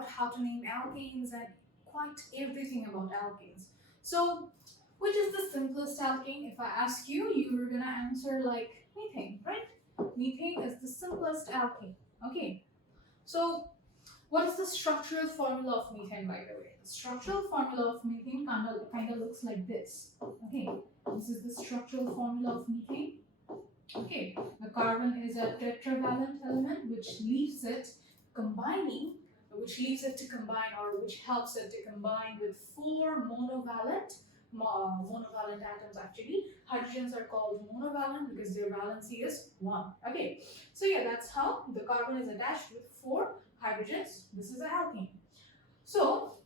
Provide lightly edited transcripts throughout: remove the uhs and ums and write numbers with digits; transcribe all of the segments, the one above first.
about how to name alkanes and quite everything about alkanes. So, which is the simplest alkane? If I ask you, you're gonna answer like methane, right? Methane is the simplest alkane. Okay. So, what is the structural formula of methane, by the way? The structural formula of methane kind of looks like this. Okay. This is the structural formula of methane. Okay, the carbon is a tetravalent element which leaves it to combine or which helps it to combine with 4 monovalent atoms actually. Hydrogens are called monovalent because their valency is 1. Okay, so yeah, that's how the carbon is attached with 4 hydrogens. This is an alkane. So,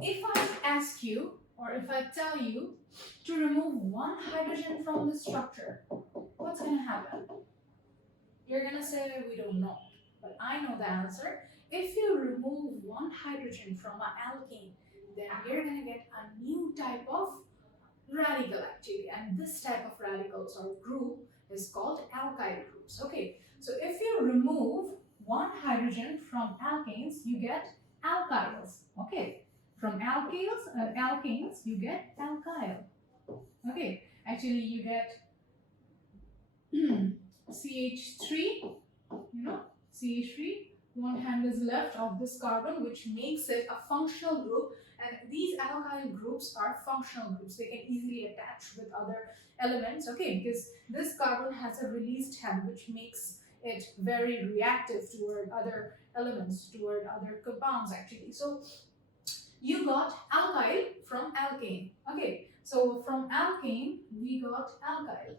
if I ask you or if I tell you to remove 1 hydrogen from the structure, what's going to happen? You're going to say we don't know, but I know the answer. If you remove 1 hydrogen from an alkane, then you're going to get a new type of radical actually, and this type of radicals or group is called alkyl groups. Okay, so if you remove 1 hydrogen from alkanes, you get alkyls. Okay, from alkanes you get alkyl. Okay, actually you get CH3, CH3, one hand is left of this carbon, which makes it a functional group. And these alkyl groups are functional groups. They can easily attach with other elements, okay, because this carbon has a released hand, which makes it very reactive toward other elements, toward other compounds actually. So you got alkyl from alkane. Okay, so from alkane we got alkyl.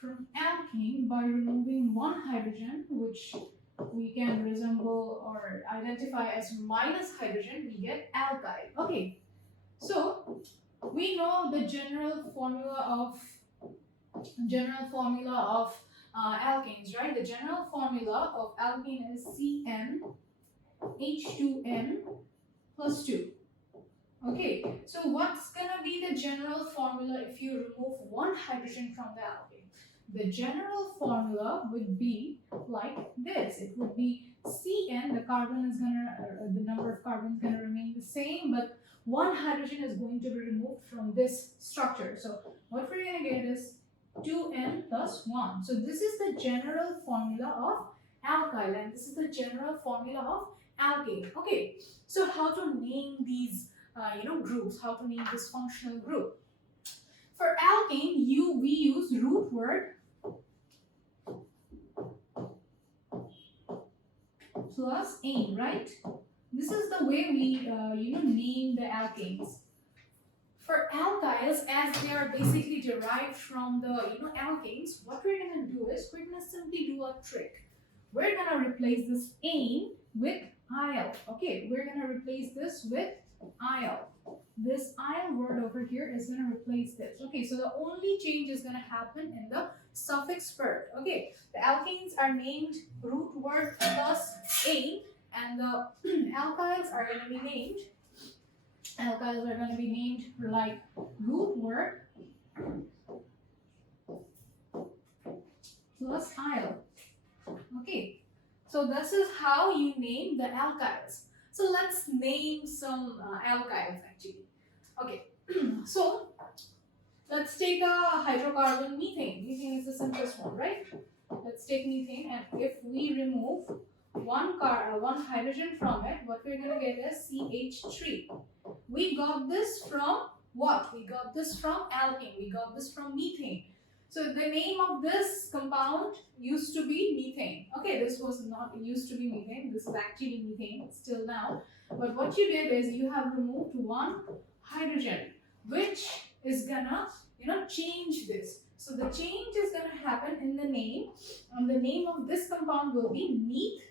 From alkane, by removing 1 hydrogen, which we can resemble or identify as minus hydrogen, we get alkyl. Okay, so we know the general formula of alkanes, right? The general formula of alkane is CnH2n plus 2. Okay, so what's gonna be the general formula if you remove 1 hydrogen from the alkane? The general formula would be like this. It would be Cn, the number of carbons is gonna remain the same, but 1 hydrogen is going to be removed from this structure. So what we're gonna get is 2n plus 1. So this is the general formula of alkyl, and this is the general formula of alkane. Okay, so how to name these groups, how to name this functional group. For alkane, we use root word plus ane, right? This is the way we name the alkanes. For alkyls, as they are basically derived from the alkanes, what we're gonna do is we're gonna simply do a trick. We're gonna replace this ane with -il. Okay, we're gonna replace this with -il. This -il word over here is going to replace this. Okay, so the only change is going to happen in the suffix word. Okay, the alkanes are named root word plus ane, and the alkyls are going to be named like root word plus -il. Okay, so this is how you name the alkyls. So let's name some alkyls actually. Okay, so let's take a hydrocarbon methane. Methane is the simplest one, right? Let's take methane, and if we remove one hydrogen from it, what we're gonna get is CH3. We got this from what? We got this from alkane. We got this from methane. So the name of this compound used to be methane. Okay, this was not used to be methane. This is actually methane still now. But what you did is you have removed 1 hydrogen, which is gonna change this. So the change is gonna happen in the name, and the name of this compound will be meth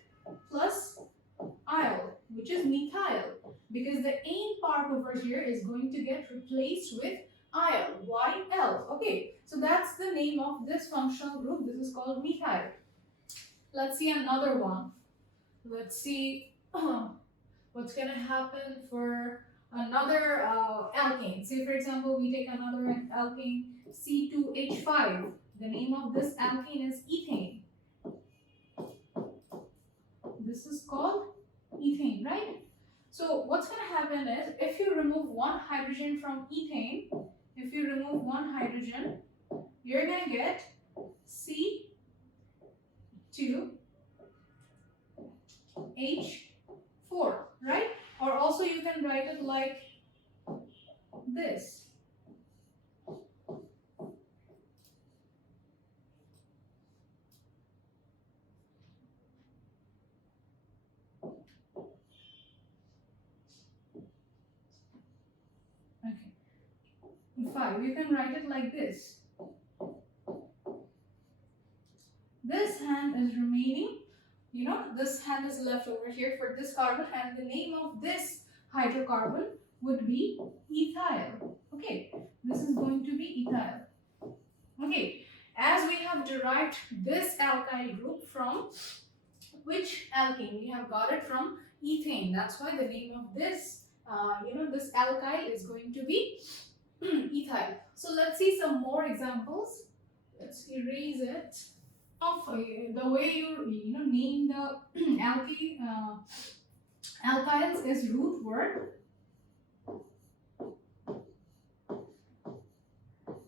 plus -il, which is methyl, because the ane part over here is going to get replaced with Yl, Y-L. Okay, so that's the name of this functional group. This is called methyl. Let's see another one. Let's see what's gonna happen for another alkane. Say for example, we take another alkane, C2H5. The name of this alkane is ethane. This is called ethane, right? So what's going to happen is, if you remove one hydrogen from ethane, if you remove one hydrogen, you're going to get C2H4, right? Or also you can write it like this. You can write it like this. This hand is remaining, this hand is left over here for this carbon, and the name of this hydrocarbon would be ethyl. Okay, this is going to be ethyl. Okay, as we have derived this alkyl group from which alkane? We have got it from ethane. That's why the name of this, this alkyl is going to be ethyl. So let's see some more examples. Let's erase it. The way you name the alkyls is root word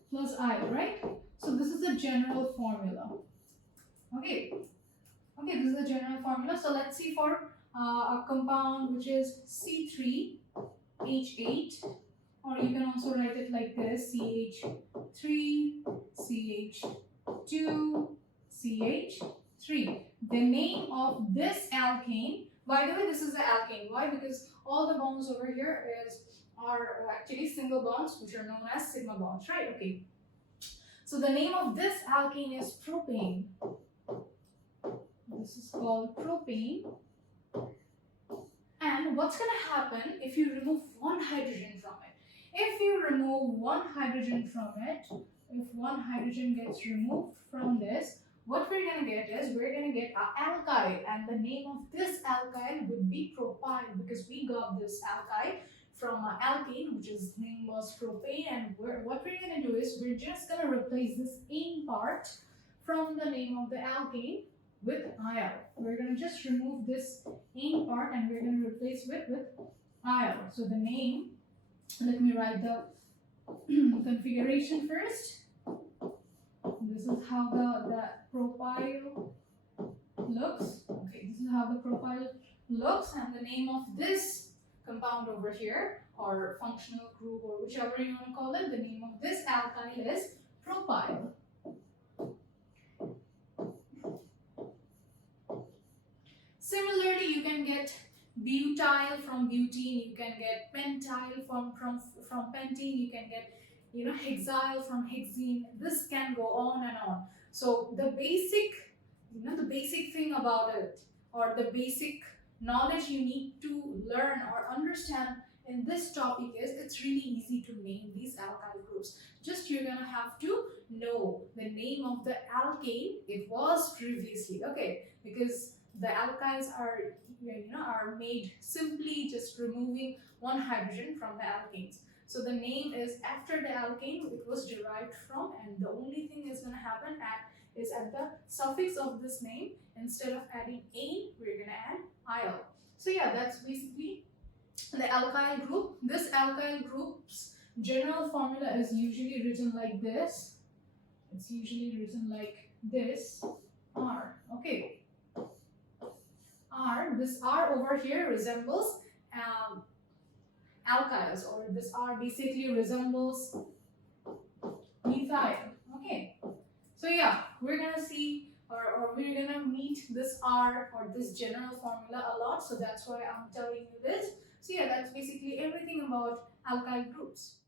plus I, right? So this is a general formula. Okay, this is a general formula. So let's see for a compound which is C3H8, or you can also write it like this: CH3, CH2, CH3. The name of this alkane, by the way, this is the alkane. Why? Because all the bonds over here are actually single bonds, which are known as sigma bonds, right? Okay. So the name of this alkane is propane. This is called propane. And what's going to happen if you remove one hydrogen from it? If you remove one hydrogen from it, if one hydrogen gets removed from this, what we're going to get is, we're going to get an alkyl, and the name of this alkyl would be propyl, because we got this alkyl from an alkane, which is name was propane, and what we're going to do is, we're just going to replace this ane part from the name of the alkane with il. We're going to just remove this ane part and we're going to replace with il. So the name, let me write the configuration first. This is how the propyl looks. Okay, this is how the propyl looks, and the name of this compound over here, or functional group, or whichever you want to call it, the name of this alkyl is propyl. Similarly, you can get butyl from butene, you can get pentyl from pentene, you can get hexyl from hexene. This can go on and on. So the basic thing about it, or the basic knowledge you need to learn or understand in this topic is, it's really easy to name these alkyl groups. Just you're gonna have to know the name of the alkane it was previously, okay? Because the alkyls are made simply just removing one hydrogen from the alkanes. So the name is after the alkane it was derived from, and the only thing is going to happen is at the suffix of this name, instead of adding ane, we're going to add il. So yeah, that's basically the alkyl group. This alkyl group's general formula is usually written like this. It's usually written like this, R. Okay. R, this R over here resembles alkyls, or this R basically resembles methyl. Okay, so yeah, we're gonna see, or we're gonna meet this R or this general formula a lot, so that's why I'm telling you this. So yeah, that's basically everything about alkyl groups.